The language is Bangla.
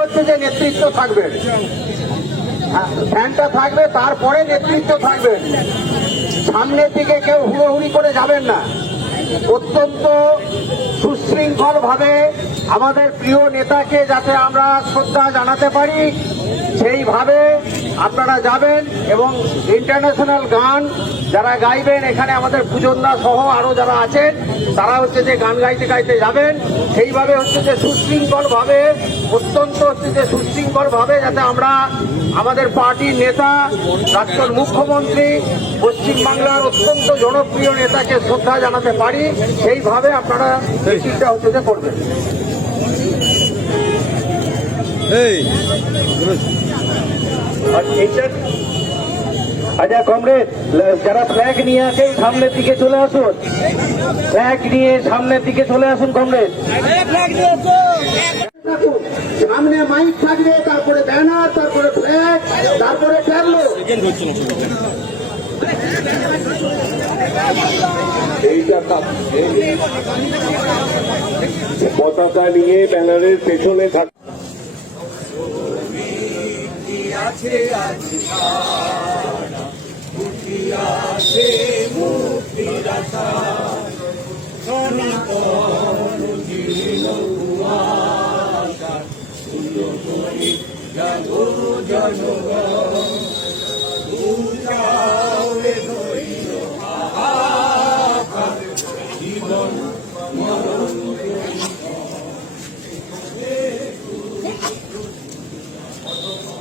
হচ্ছে যে নেতৃত্ব থাকবে। হ্যাঁ, ফ্যানটা থাকবে তারপরে নেতৃত্ব থাকবে। সামনের দিকে কেউ হুড়োহুড়ি করে যাবেন না। অত্যন্ত সুশৃঙ্খল ভাবে আমাদের প্রিয় নেতাকে যাতে আমরা শ্রদ্ধা জানাতে পারি সেইভাবে আপনারা যাবেন এবং ইন্টারন্যাশনাল গান যারা গাইবেন এখানে আমাদের পূজনদা সহ আরও যারা আছেন তারা হচ্ছে যে গান গাইতে গাইতে যাবেন। সেইভাবে হচ্ছে যে সুশৃঙ্খল ভাবে অত্যন্ত হচ্ছে যে সুশৃঙ্খল ভাবে যাতে আমরা আমাদের পার্টির নেতা প্রাক্তন মুখ্যমন্ত্রী পশ্চিমবাংলার অত্যন্ত জনপ্রিয় নেতাকে শ্রদ্ধা জানাতে পারি সেইভাবে আপনারা মিছিলটা হচ্ছে যে করবেন। আর এইটা আচ্ছা কমরেড যারা ফ্ল্যাগ নিয়ে আসেন সামনের দিকে চলে আসুন ফ্ল্যাগ নিয়ে সামনের দিকে চলে আসুন কমরেড। সামনে মাইক থাকবে তারপরে ব্যানার তারপরে ফ্ল্যাগ তারপরে ট্যাবলো পতাকা নিয়ে ব্যানারের পেছনে থাক জাগো জনগণে ধরিল জীবন মরণ Oh,